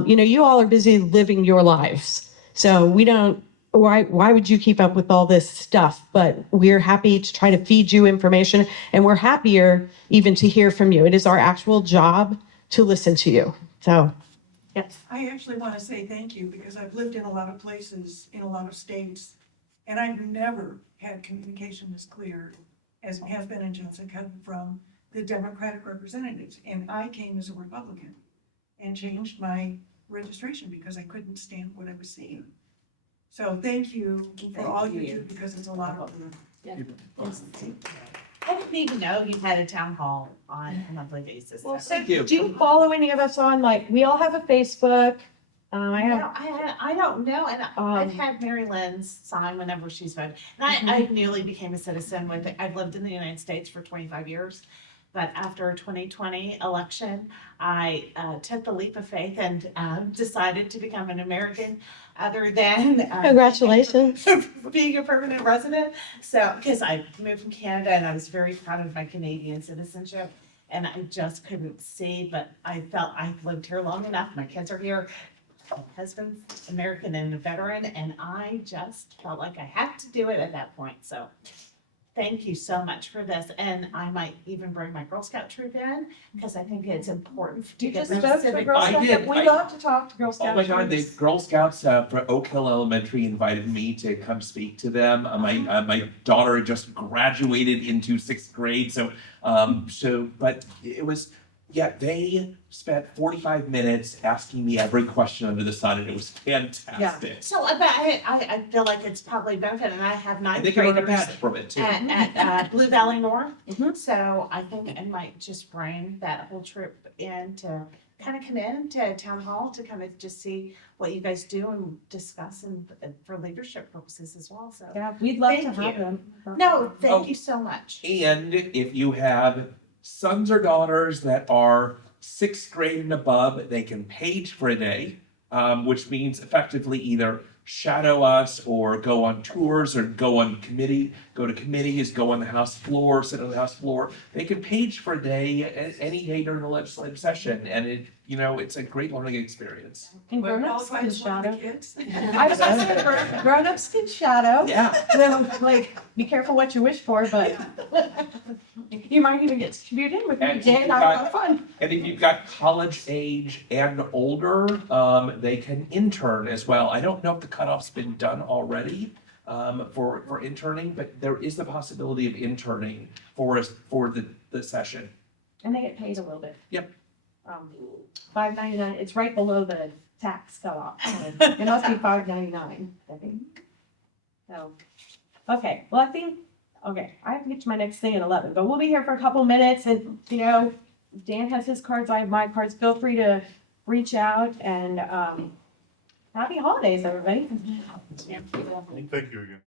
you all are busy living your lives. So why would you keep up with all this stuff? But we're happy to try to feed you information, and we're happier even to hear from you. It is our actual job to listen to you. So. Yes. I actually want to say thank you because I've lived in a lot of places, in a lot of states, and I've never had communication as clear as it has been in Johnson County from the Democratic representatives. And I came as a Republican and changed my registration because I couldn't stand what I was seeing. So thank you for all you do because it's a lot of I didn't even know you had a town hall on a monthly basis. Well, so. do you follow any of us on, we all have a Facebook? I don't know, and I've had Mari-Lynn's sign whenever she's voted. And I newly became a citizen I've lived in the United States for 25 years. But after 2020 election, I took the leap of faith and decided to become an American other than Congratulations. being a permanent resident. So, because I moved from Canada and I was very proud of my Canadian citizenship. And I just couldn't see, but I felt I've lived here long enough. My kids are here. My husband's American and a veteran, and I just felt like I had to do it at that point. So thank you so much for this. And I might even bring my Girl Scout troop in because I think it's important to get spoke to civic. Girl Scout. I did. We love to talk to Girl Scouts. Oh my God, the Girl Scouts for Oak Hill Elementary invited me to come speak to them. My daughter just graduated into 6th grade, but it was, they spent 45 minutes asking me every question under the sun, and it was fantastic. So I feel like it's probably benefit, and I have And ninth they can earn a graders badge from it too. at Blue Valley North. Mhm. So I think I might just bring that whole trip in to kind of come in to town hall to kind of just see what you guys do and discuss and for leadership purposes as well. So Yeah, we'd love to Thank have you. them. no, thank Oh. you so much. And if you have sons or daughters that are 6th grade and above, they can page for a day, which means effectively either shadow us or go on tours or go to committees, go on the House floor, sit on the House floor. They can page for a day, any day during the legislative session, and it's a great learning experience. And Would grown-ups qualify can as one of shadow. the kids. I was gonna say, grown-ups can shadow. Yeah. So, be careful what you wish for, but you might even get spewed in with me. And Dan and I have fun. And if you've got college age and older, they can intern as well. I don't know if the cutoff's been done already for interning, but there is the possibility of interning for the session. And they get paid a little bit. Yep. $5.99, it's right below the tax cutoff. So it must be $5.99, I think. So, okay, well, I have to get to my next thing at 11, but we'll be here for a couple minutes and, Dan has his cards, I have my cards. Feel free to reach out and, happy holidays, everybody. Thank you again.